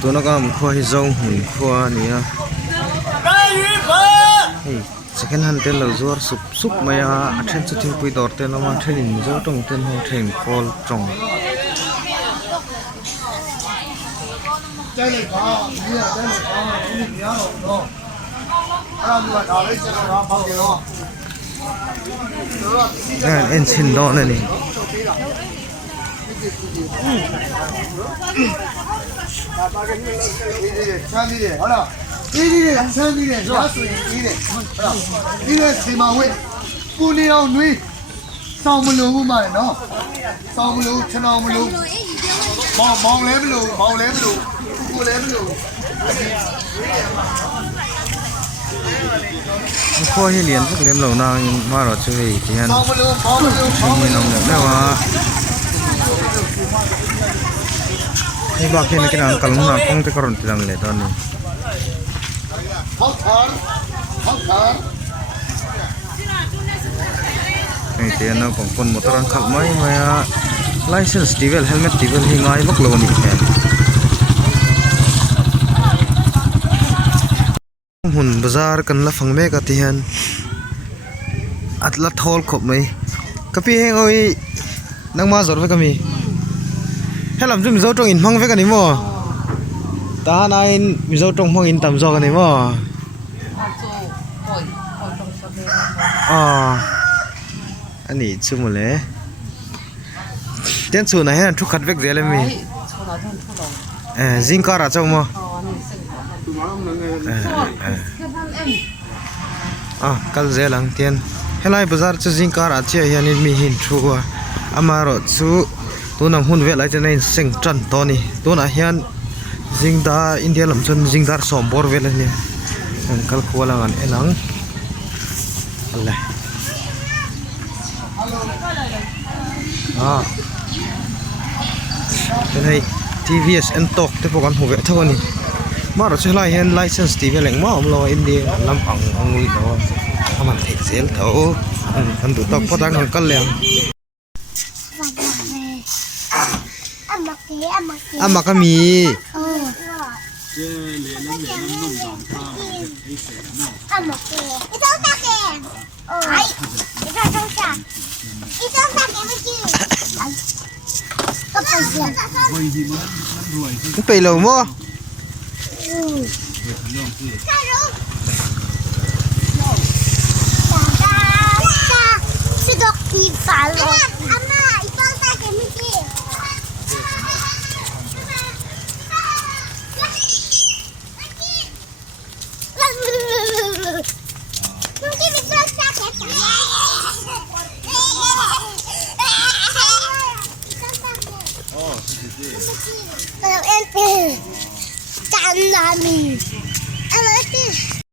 ตัวนักการขวาให้จ้องหุ่นขวานี่นะsecond hand tel lo zuar sup maya athen chu thing pui dor ten ma then in zo tong ten ho then call tong en chin do na ni đi ăn sơn đi để giá sủi đi để đi để xì màu ấy cu đi đâu nuôi sau một lúa mà nó sau một lúa chân nào một lúa mong lấy một lúa cu lấy một lúa khôi hay liền thức liếm lẩu nào mà rồi chơi thì ăn không mình làm được đâu màนี่บอกแค่นี้ก็นำกลุ่มมาคงจะกระโดดตีลังเลยตอนนี้นี่เตียนเราของคนมอเตอร์ขับไม่มาไลเซนส์ดีเวลเฮลเมตดีเวลหิ้งไอ้พวกโลนี่แค่หุ่นบาซาร์กันละฟังเมกะที่ฮันอัตลัดทอลขบไหมกะพี่เฮงเอาไว้นักมาสดไว้ก็มีให้ลำจุ่มโซ่ตรงอินพังไว้กันนี่มั้งตาหน้าอินมีโซ่ตรงพังอินต่ำโซ่กันนี่มั้งอันนี้ชุ่มเลยเต้นสูนไหนทุกขัดเวกเจเลยมีจิงการ์ดจ้ามั้งกัลเจลังเตียนให้ไล่บาซาร์จะจิงการ์ดเชียยันมีหินชัวอามารอชูตัวน้ำหุ่นเวลาจะในเสียงจันตัวนี้ตัวน่ะยันจิงดาอินเดียลำจนจิงดาสอมบอร์เวลเนี่ยกัลขวาลังอันเอ็นังอะไรเป็นให้ TVS อันตกที่พวกกันหัวเท่านี้มาเราใช้ไลเห็นไลเซนส์ทีวีแหล่งมาอมรออินเดียลำอังอังลุยเนาะทำมันเอกเซลเท่าอันดูตกพอตั้งกันแล้วอามาก็มีไปเลยมั้ง是个皮烦了。阿妈，一帮带给妹妹。站那里。